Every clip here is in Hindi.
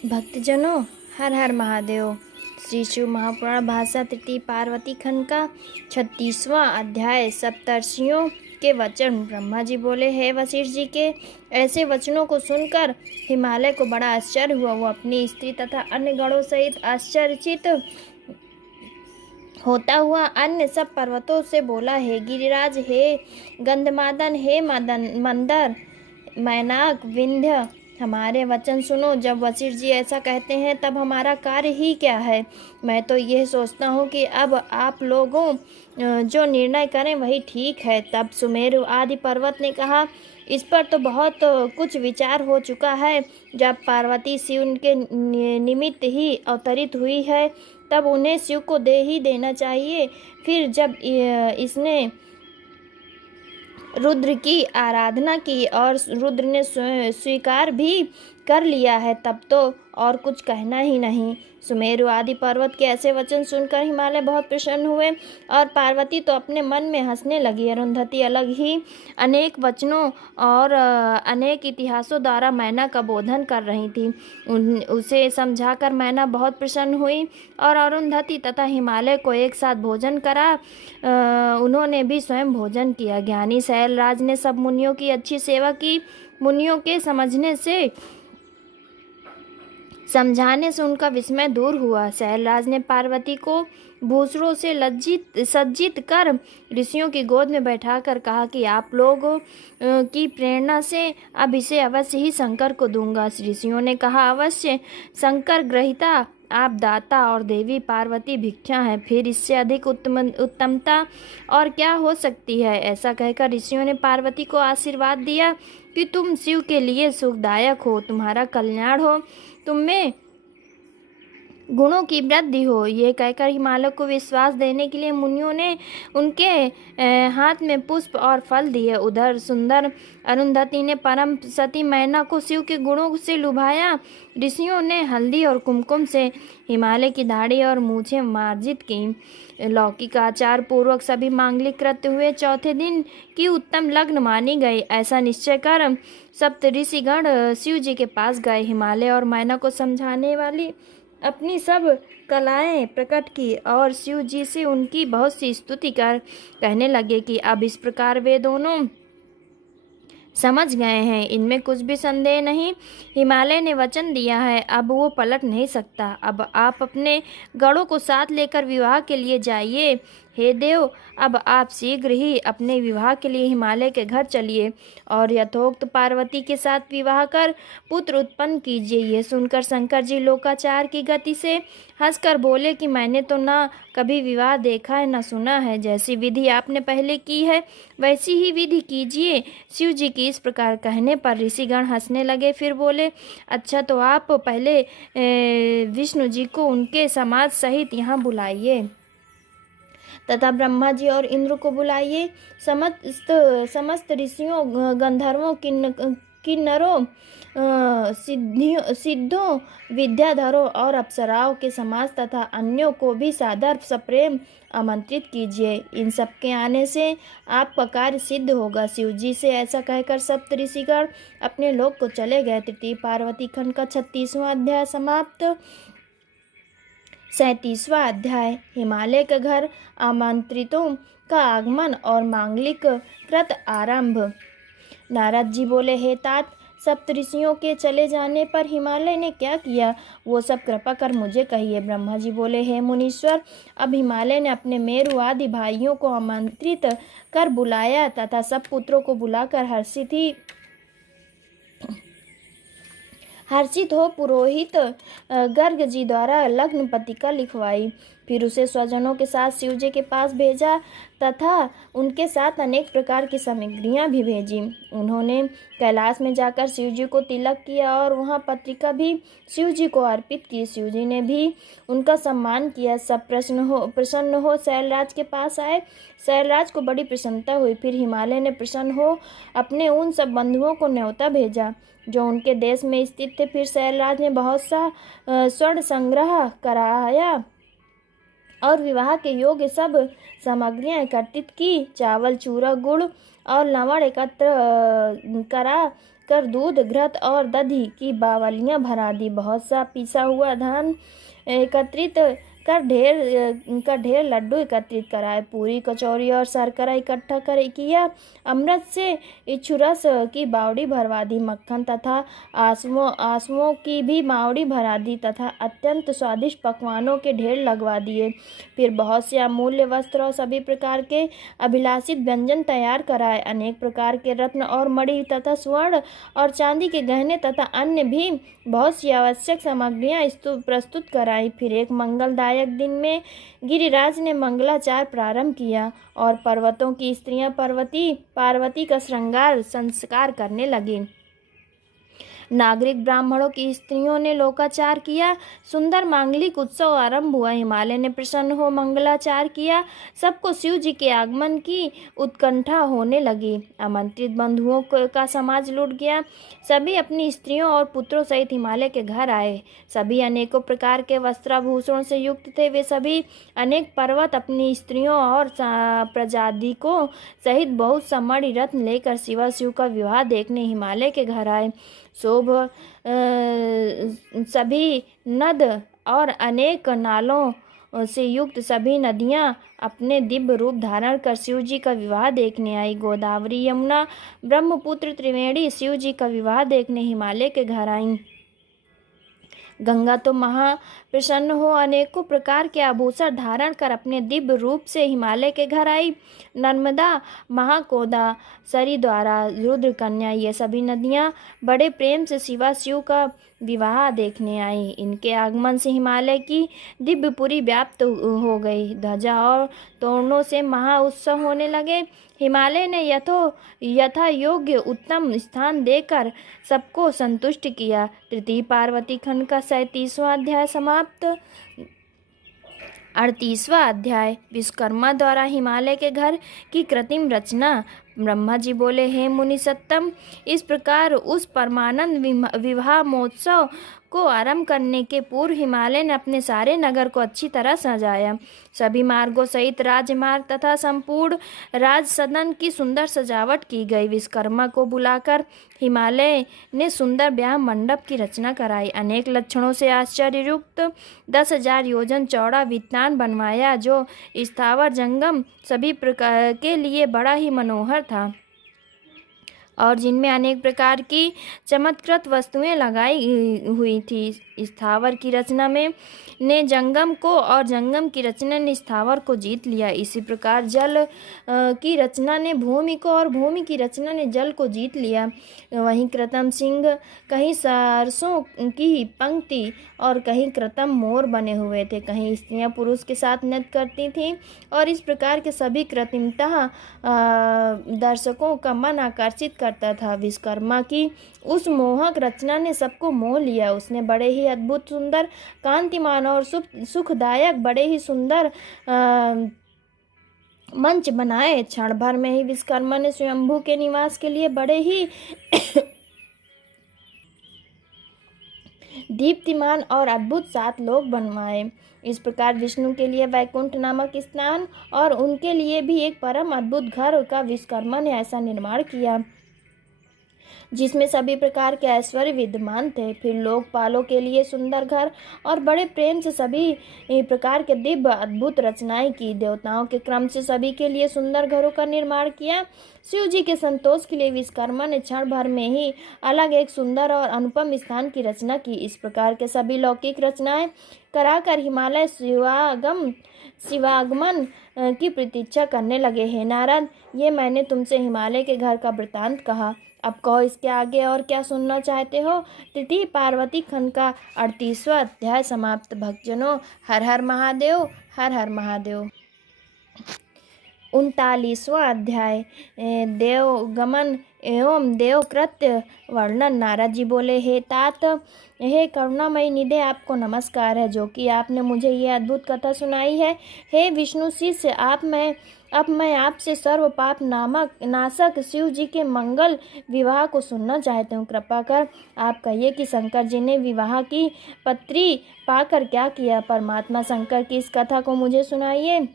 भक्तजनों, हर हर महादेव। श्री शिव महापुराण भाषा तृतीय पार्वती खंड का 36वां अध्याय। सप्तर्षियों के वचन। ब्रह्मा जी बोले, हे वशिष्ठ जी के ऐसे वचनों को सुनकर हिमालय को बड़ा आश्चर्य हुआ। वो अपनी स्त्री तथा अन्य गणों सहित आश्चर्यचकित होता हुआ अन्य सब पर्वतों से बोला, हे गिरिराज, हे गंधमादन, हे मंदर, मैनाक, विंध्य, हमारे वचन सुनो। जब वशिष्ठ जी ऐसा कहते हैं तब हमारा कार्य ही क्या है। मैं तो यह सोचता हूँ कि अब आप लोगों जो निर्णय करें वही ठीक है। तब सुमेरु आदि पर्वत ने कहा, इस पर तो बहुत कुछ विचार हो चुका है। जब पार्वती शिव के निमित्त ही अवतरित हुई है तब उन्हें शिव को दे ही देना चाहिए। फिर जब इसने रुद्र की आराधना की और रुद्र ने स्वीकार भी कर लिया है तब तो और कुछ कहना ही नहीं। सुमेरु आदि पर्वत के ऐसे वचन सुनकर हिमालय बहुत प्रसन्न हुए और पार्वती तो अपने मन में हंसने लगी। अरुंधति अलग ही अनेक वचनों और अनेक इतिहासों द्वारा मैना का बोधन कर रही थी। उसे समझाकर मैना बहुत प्रसन्न हुई और अरुंधति तथा हिमालय को एक साथ भोजन करा। उन्होंने भी स्वयं भोजन किया। ज्ञानी शैलराज ने सब मुनियों की अच्छी सेवा की। मुनियों के समझाने से उनका विस्मय दूर हुआ। शैलराज ने पार्वती को भूसड़ों से सज्जित कर ऋषियों की गोद में बैठाकर कहा कि आप लोगों की प्रेरणा से अब इसे अवश्य ही शंकर को दूंगा। ऋषियों ने कहा, अवश्य शंकर ग्रहिता आप दाता और देवी पार्वती भिक्षा है, फिर इससे अधिक उत्तमता और क्या हो सकती है। ऐसा कहकर ऋषियों ने पार्वती को आशीर्वाद दिया कि तुम शिव के लिए सुखदायक हो, तुम्हारा कल्याण हो, तुम में गुणों की वृद्धि हो। ये कहकर हिमालय को विश्वास देने के लिए मुनियों ने उनके हाथ में पुष्प और फल दिए। उधर सुंदर अरुंधति ने परम सती मैना को शिव के गुणों से लुभाया। ऋषियों ने हल्दी और कुमकुम से हिमालय की दाढ़ी और मूछें मार्जित की। लौकिक आचार पूर्वक सभी मांगलिक कृत्य हुए। चौथे दिन की उत्तम लग्न मानी गई। ऐसा निश्चय कर सप्त ऋषिगण शिव जी के पास गए। हिमालय और मैना को समझाने वाली अपनी सब कलाएं प्रकट की और शिव जी से उनकी बहुत सी स्तुति कर कहने लगे कि अब इस प्रकार वे दोनों समझ गए हैं, इनमें कुछ भी संदेह नहीं। हिमालय ने वचन दिया है, अब वो पलट नहीं सकता। अब आप अपने गणों को साथ लेकर विवाह के लिए जाइए। हे देव, अब आप शीघ्र ही अपने विवाह के लिए हिमालय के घर चलिए और यथोक्त पार्वती के साथ विवाह कर पुत्र उत्पन्न कीजिए। ये सुनकर शंकर जी लोकाचार की गति से हंसकर बोले कि मैंने तो ना कभी विवाह देखा है न सुना है। जैसी विधि आपने पहले की है वैसी ही विधि कीजिए। शिव जी की इस प्रकार कहने पर ऋषिगण हंसने लगे। फिर बोले, अच्छा तो आप पहले विष्णु जी को उनके समाज सहित यहाँ बुलाइए तथा ब्रह्मा जी और इंद्र को बुलाइए। समस्त ऋषियों, गंधर्वों, किन्नरों, सिद्धों, विद्याधरों और अप्सराओं के समाज तथा अन्यों को भी सादर सप्रेम आमंत्रित कीजिए। इन सब के आने से आपका कार्य सिद्ध होगा। शिव जी से ऐसा कहकर सप्त ऋषिगण अपने लोक को चले गए। तृतीय पार्वती खंड का 36वां अध्याय समाप्त। 37वां अध्याय। हिमालय के घर आमंत्रितों का आगमन और मांगलिक कृत आरंभ। नारद जी बोले, हे तात, सप्त ऋषियों के चले जाने पर हिमालय ने क्या किया वो सब कृपा कर मुझे कहिए। ब्रह्मा जी बोले, हे मुनीश्वर, अब हिमालय ने अपने मेरु आदि भाइयों को आमंत्रित कर बुलाया तथा सब पुत्रों को बुलाकर हर्षित हो पुरोहित गर्ग जी द्वारा लग्न पत्रिका लिखवाई। फिर उसे स्वजनों के साथ शिव जी के पास भेजा तथा उनके साथ अनेक प्रकार की सामग्रियां भी भेजी। उन्होंने कैलाश में जाकर शिव जी को तिलक किया और वहां पत्रिका भी शिव जी को अर्पित की। शिव जी ने भी उनका सम्मान किया। सब प्रसन्न हो शैलराज के पास आए। शैलराज को बड़ी प्रसन्नता हुई। फिर हिमालय ने प्रसन्न हो अपने उन सब बंधुओं को न्योता भेजा जो उनके देश में स्थित थे। फिर शैलराज ने बहुत सा स्वर्ण संग्रह कराया और विवाह के योग्य सब सामग्रियां एकत्रित की। चावल, चूरा, गुड़ और लवण एकत्र करा कर दूध, घृत और दधी की बावलियां भरा दी। बहुत सा पिसा हुआ धान एकत्रित कर ढेर लड्डू एकत्रित कराए। पूरी, कचौरी और शर्करा इकट्ठा कर किया। अमृत से इच्छुरस की बावड़ी भरवा दी। मक्खन तथा आसवों की भी बावड़ी भरा दी तथा अत्यंत स्वादिष्ट पकवानों के ढेर लगवा दिए। फिर बहुत से अमूल्य वस्त्र और सभी प्रकार के अभिलाषित व्यंजन तैयार कराए। अनेक प्रकार के रत्न और मणि तथा स्वर्ण और चांदी के गहने तथा अन्य भी बहुत सी आवश्यक सामग्रियां प्रस्तुत कराई। फिर एक मंगलदायक दिन में गिरिराज ने मंगलाचार प्रारंभ किया और पर्वतों की स्त्रियां पार्वती का श्रृंगार संस्कार करने लगी। नागरिक ब्राह्मणों की स्त्रियों ने लोकाचार किया। सुंदर मांगलिक उत्सव आरंभ हुआ। हिमालय ने प्रसन्न हो मंगलाचार किया। सबको शिव जी के आगमन की उत्कंठा होने लगी। आमंत्रित बंधुओं का समाज लूट गया। सभी अपनी स्त्रियों और पुत्रों सहित हिमालय के घर आए। सभी अनेकों प्रकार के वस्त्राभूषणों से युक्त थे। वे सभी अनेक पर्वत अपनी स्त्रियों और प्रजादिकों सहित बहुत समणि रत्न लेकर शिव का विवाह देखने हिमालय के घर आए। सभी नद और अनेक नालों से युक्त सभी नदियां अपने दिव्य रूप धारण कर शिव जी का विवाह देखने आई। गोदावरी, यमुना, ब्रह्मपुत्र, त्रिवेणी शिव जी का विवाह देखने हिमालय के घर आईं। गंगा तो महा प्रसन्न हो अनेकों प्रकार के आभूषण धारण कर अपने दिव्य रूप से हिमालय के घर आई। नर्मदा, महाकोदा, सरिद्वारा, रुद्र कन्या ये सभी नदियां बड़े प्रेम से शिव का विवाह देखने आई। इनके आगमन से हिमालय की दिव्यपुरी व्याप्त हो गई। ध्वजा और तोरणों से महा उत्सव होने लगे। हिमालय ने यथा योग्य उत्तम स्थान देकर सबको संतुष्ट किया। तृतीय पार्वती खंड का 37वां अध्याय समाप्त। 38वां अध्याय विश्वकर्मा द्वारा हिमालय के घर की कृत्रिम रचना। ब्रह्मा जी बोले, हे मुनि सत्तम, इस प्रकार उस परमानंद विवाह महोत्सव को आरंभ करने के पूर्व हिमालय ने अपने सारे नगर को अच्छी तरह सजाया। सभी मार्गों सहित राजमार्ग तथा संपूर्ण राज सदन की सुंदर सजावट की गई। विश्वकर्मा को बुलाकर हिमालय ने सुंदर ब्याह मंडप की रचना कराई। अनेक लक्षणों से आश्चर्ययुक्त 10,000 योजन चौड़ा वितान बनवाया, जो स्थावर जंगम सभी प्रकार के लिए बड़ा ही मनोहर था और जिनमें अनेक प्रकार की चमत्कृत वस्तुएं लगाई हुई थी। स्थावर की रचना ने जंगम को और जंगम की रचना ने स्थावर को जीत लिया। इसी प्रकार जल की रचना ने भूमि को और भूमि की रचना ने जल को जीत लिया। वहीं कृतम सिंह, कहीं सरसों की पंक्ति और कहीं कृतम मोर बने हुए थे। कहीं स्त्रियां पुरुष के साथ नृत्य करती थीं और इस प्रकार के सभी कृत्रिमतः दर्शकों का मन आकर्षित करता था। विश्वकर्मा की उस मोहक रचना ने सबको मोह लिया। उसने बड़े ही अद्भुत, सुंदर, कांतिमान और सुखदायक बड़े ही सुंदर मंच बनाए। क्षण भर में ही विश्वकर्मा ने स्वयंभू के निवास के लिए बड़े ही दीप्तिमान और अद्भुत 7 लोक बनवाए। इस प्रकार विष्णु के लिए वैकुंठ नामक स्थान और उनके लिए भी एक परम अद्भुत घर का विश्वकर्मा ने ऐसा निर्माण किया जिसमें सभी प्रकार के ऐश्वर्य विद्यमान थे। फिर लोकपालों के लिए सुंदर घर और बड़े प्रेम से सभी प्रकार के दिव्य अद्भुत रचनाएं की। देवताओं के क्रम से सभी के लिए सुंदर घरों का निर्माण किया। शिव जी के संतोष के लिए विश्वकर्मा ने क्षण भर में ही अलग एक सुंदर और अनुपम स्थान की रचना की। इस प्रकार के सभी लौकिक रचनाएं कराकर हिमालय शिवागमन की प्रतीक्षा करने लगे। हे नारद, ये मैंने तुमसे हिमालय के घर का वृतांत कहा। अब कहो, इसके आगे और क्या सुनना चाहते हो। तृतीय पार्वती खंड का 38वां अध्याय समाप्त। भक्तजनों, हर हर महादेव, हर हर महादेव। 39वां अध्याय देवगमन एवं देवकृत्य वर्णन। नारद जी बोले, हे तात, हे करुणामयी निधे, आपको नमस्कार है जो कि आपने मुझे ये अद्भुत कथा सुनाई है। हे विष्णु शिष्य, अब मैं आपसे सर्व पाप नाशक शिव जी के मंगल विवाह को सुनना चाहती हूँ। कृपा कर आप कहिए कि शंकर जी ने विवाह की पत्री पाकर क्या किया। परमात्मा शंकर की इस कथा को मुझे सुनाइए।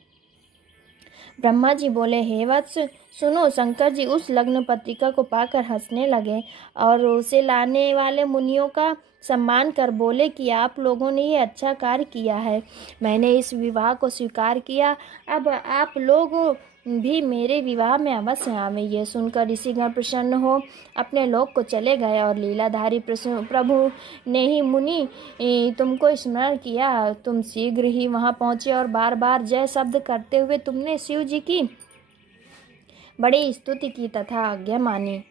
ब्रह्मा जी बोले, हे वत्स सुनो। शंकर जी उस लग्न पत्रिका को पाकर हंसने लगे और उसे लाने वाले मुनियों का सम्मान कर बोले कि आप लोगों ने ये अच्छा कार्य किया है। मैंने इस विवाह को स्वीकार किया। अब आप लोग भी मेरे विवाह में अवश्य आवे। ये सुनकर ऋषिगण प्रसन्न हो अपने लोक को चले गए और लीलाधारी प्रभु ने ही मुनि तुमको स्मरण किया। तुम शीघ्र ही वहां पहुंचे और बार बार जय शब्द करते हुए तुमने शिव जी की बड़ी स्तुति की तथा आज्ञा मानी।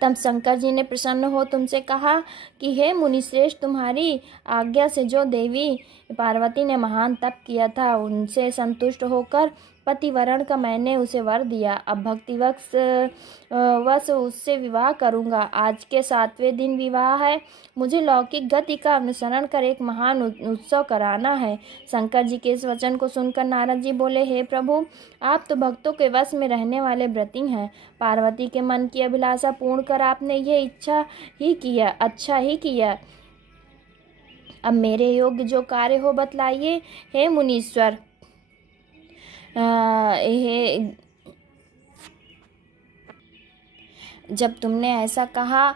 तब शंकर जी ने प्रसन्न हो तुमसे कहा कि हे मुनिश्रेष्ठ, तुम्हारी आज्ञा से जो देवी पार्वती ने महान तप किया था उनसे संतुष्ट होकर पतिवरण का मैंने उसे वर दिया। अब वश उससे विवाह करूंगा। आज के 7वें दिन विवाह है। मुझे लौकिक गति का अनुसरण कर एक महान उत्सव कराना है। शंकर जी के इस वचन को सुनकर नारद जी बोले, हे प्रभु, आप तो भक्तों के वश में रहने वाले व्रती हैं। पार्वती के मन की अभिलाषा पूर्ण कर आपने ये अच्छा ही किया। अब मेरे योग्य जो कार्य हो बतलाइए। हे मुनीश्वर, जब तुमने ऐसा कहा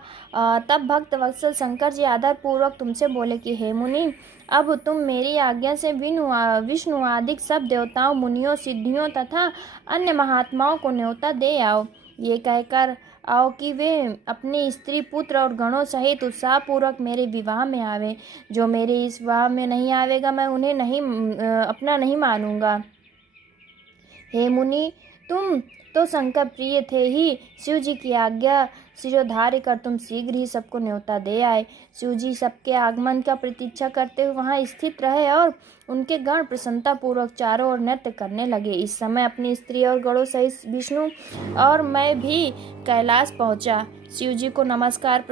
तब भक्त वत्सल शंकर जी आदर पूर्वक तुमसे बोले कि हे मुनि, अब तुम मेरी आज्ञा से विष्णु आदि सब देवताओं, मुनियों, सिद्धियों तथा अन्य महात्माओं को न्योता दे आओ। ये कहकर आओ कि वे अपनी स्त्री, पुत्र और गणों सहित उत्साह पूर्वक मेरे विवाह में आवे। जो मेरे इस विवाह में नहीं आवेगा मैं उन्हें अपना नहीं मानूंगा। हे मुनि, तुम तो शंकर प्रिय थे ही। शिव जी की आज्ञा शिरोधार्य कर तुम शीघ्र ही सबको न्योता दे आए। शिव जी सबके आगमन का प्रतीक्षा करते हुए वहां स्थित रहे और उनके गण प्रसन्नता पूर्वक चारों ओर नृत्य करने लगे। इस समय अपनी स्त्री और गणों सहित विष्णु और मैं भी कैलाश पहुंचा। शिव जी को नमस्कार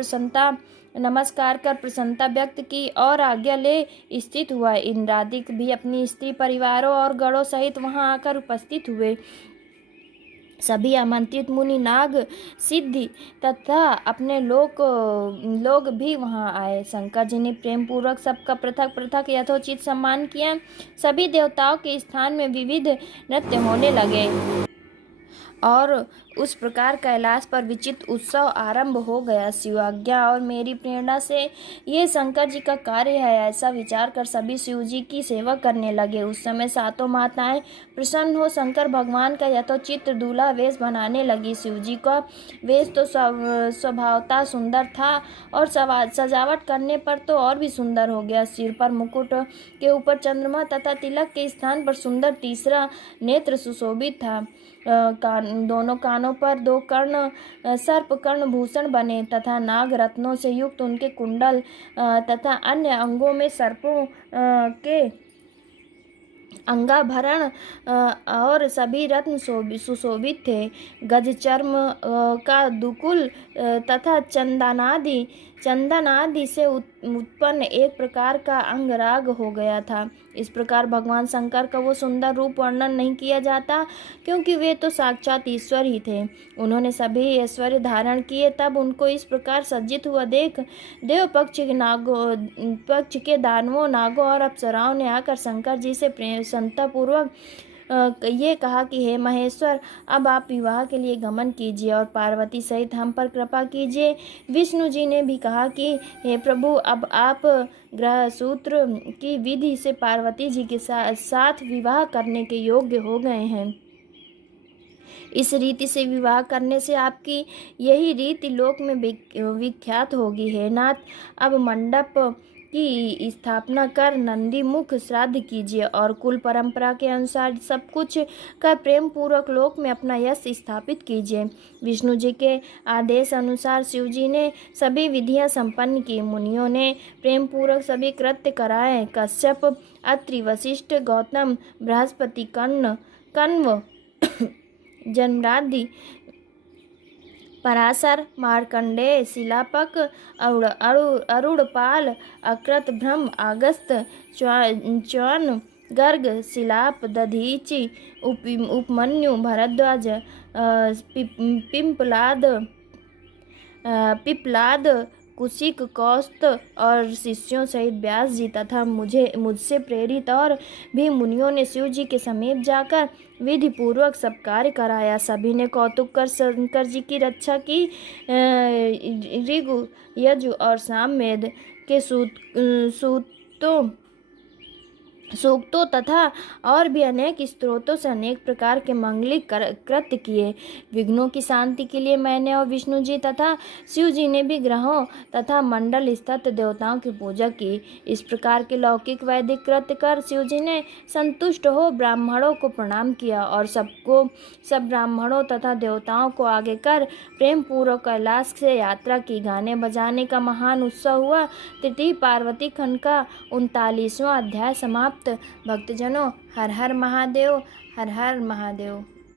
कर प्रसन्नता व्यक्त की और आज्ञा ले स्थित हुआ। इंद्रादिक भी अपनी स्त्री, परिवारों और गणों सहित वहां आकर उपस्थित हुए। सभी आमंत्रित मुनि, नाग, सिद्धि तथा अपने लोग भी वहां आए। शंकर जी ने प्रेम पूर्वक सबका पृथक पृथक यथोचित सम्मान किया। सभी देवताओं के स्थान में विविध नृत्य होने लगे और उस प्रकार कैलाश पर विचित्र उत्सव आरंभ हो गया। शिव आज्ञा और मेरी प्रेरणा से ये शंकर जी का कार्य है, ऐसा विचार कर सभी शिव जी की सेवा करने लगे। उस समय सातों माताएं प्रसन्न हो शंकर भगवान का यथोचित दूल्हा वेश बनाने लगी। शिव जी का वेश तो स्वभावतः सुंदर था और सजावट करने पर तो और भी सुंदर हो गया। सिर पर मुकुट के ऊपर चंद्रमा तथा तिलक के स्थान पर सुंदर तीसरा नेत्र सुशोभित था। दोनों कानों पर 2 कर्ण सर्प कर्ण भूषण बने तथा नाग रत्नों से युक्त उनके कुंडल तथा अन्य अंगों में सर्पों के अंगाभरण और सभी रत्न सुशोभित थे। गज चर्म का दुकुल तथा चंदनादि से उत्पन्न एक प्रकार का अंगराग हो गया था। इस प्रकार भगवान शंकर का वो सुंदर रूप वर्णन नहीं किया जाता, क्योंकि वे तो साक्षात ईश्वर ही थे। उन्होंने सभी ऐश्वर्य धारण किए। तब उनको इस प्रकार सज्जित हुआ देख देव पक्ष के दानवों, नागों और अप्सराओं ने आकर शंकर जी से प्रसन्नता पूर्वक ये कहा कि हे महेश्वर, अब आप विवाह के लिए गमन कीजिए और पार्वती सहित हम पर कृपा कीजिए। विष्णु जी ने भी कहा कि हे प्रभु, अब आप ग्रह सूत्र की विधि से पार्वती जी के साथ विवाह करने के योग्य हो गए हैं। इस रीति से विवाह करने से आपकी यही रीति लोक में विख्यात होगी। हे नाथ, अब मंडप की स्थापना कर नंदी मुख श्राद्ध कीजिए और कुल परंपरा के अनुसार सब कुछ कर प्रेम पूर्वक लोक में अपना यश स्थापित कीजिए। विष्णु जी के आदेश अनुसार शिव जी ने सभी विधियां संपन्न की। मुनियों ने प्रेम पूर्वक सभी कृत्य कराए। कश्यप, अत्रि, वशिष्ठ, गौतम, बृहस्पति, कण्व, जमरादि, पराशर, मार्कंडेय, शिलापक, अरुणपाल, अकृत, ब्रह्म, अगस्त, च्यवन, गर्ग, शिलाप, दधीचि, उपमन्यु, भरद्वाज, पिप्लाद, कुशिक, कौस्त और शिष्यों सहित व्यास जी तथा मुझसे प्रेरित और भी मुनियों ने शिव जी के समीप जाकर विधि पूर्वक सब कार्य कराया। सभी ने कौतुक कर शंकर जी की रक्षा की। ऋग, यजु और सामवेद के सूक्तों तथा और भी अनेक स्त्रोतों से अनेक प्रकार के मंगलिक कृत्य किए। विघ्नों की शांति के लिए मैंने और विष्णु जी तथा शिव जी ने भी ग्रहों तथा मंडल स्थित देवताओं की पूजा की। इस प्रकार के लौकिक वैदिक कृत्य कर शिव जी ने संतुष्ट हो ब्राह्मणों को प्रणाम किया और सब ब्राह्मणों तथा देवताओं को आगे कर प्रेम पूर्वक कैलाश से यात्रा की। गाने बजाने का महान उत्सव हुआ। तृतीय पार्वती खंड का 39वां अध्याय समाप्त। भक्तजनों, हर हर महादेव, हर हर महादेव।